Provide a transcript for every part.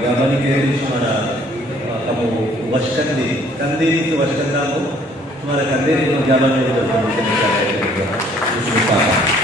ग्रामानी के तुम्हारा kamu waskan di kandi itu waskan kamu तुम्हारा कंधे में ग्रामा में जो प्रमोशन कर रहे हैं उसमें पाया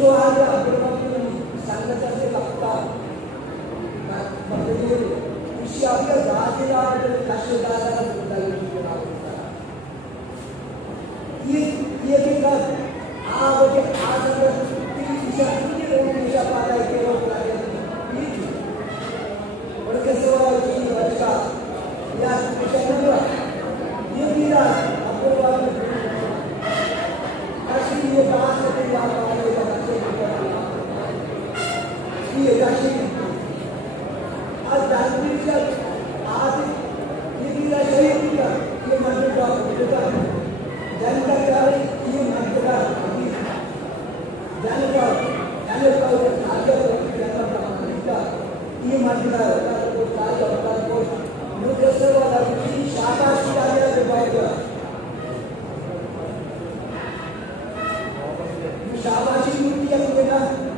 उत्सवाच्या अग्रभागी संघाचे लागतात म्हणजे विषय आपल्या जातीला काशीदाराला बोलायला ये का आज तीन दिवसांनी दिवसा पाला केवळ बड़े सवाल का या विषयावर ये मेरा अपवाद ऐसी ये बात है या पाले का ये राशि आज दानवीर आज ये मेरा शरीर का ये मन का होता जनता का ये मन का जनता आगे जनता ये मन का वो साल होता है मुझे से वाला की शाबाशी डालिया के बाएगा शाबाशी मुट्ठी अपने ना